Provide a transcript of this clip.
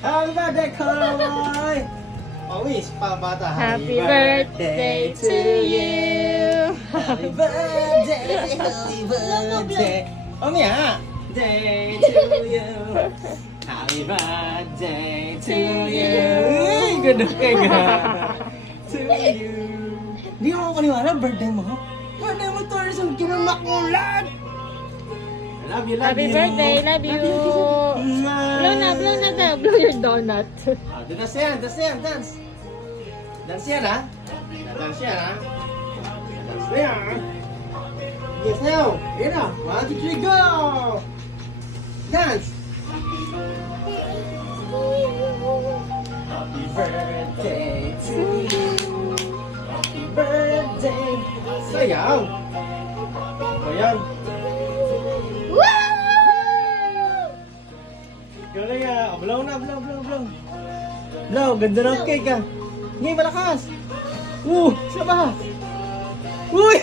Happy birthday, Koloy! Oh, wish pa bata. Happy birthday to you. Happy birthday, happy birthday. Oh, Mia. Day to you. Happy birthday to you. Uy, ganda ka nga. To you. Di ako kaniwala, birthday mo. Birthday mo, Torson. Kinamak mo lahat. Love you, love Happy you. birthday, love you. Blow na daw. Blow your donut. Oh, dance yan, dance. Dance yan, ha? Dance yan, ha? Dance na yan. Yes, now. Here na. 1, 2, 3, go! Dance! Happy birthday to you. Happy birthday. Sayaw. Ayan. Galing ah. Blow na, blow. Blow, ganda ng cake ah. Ngayon, malakas. Saba. Uy!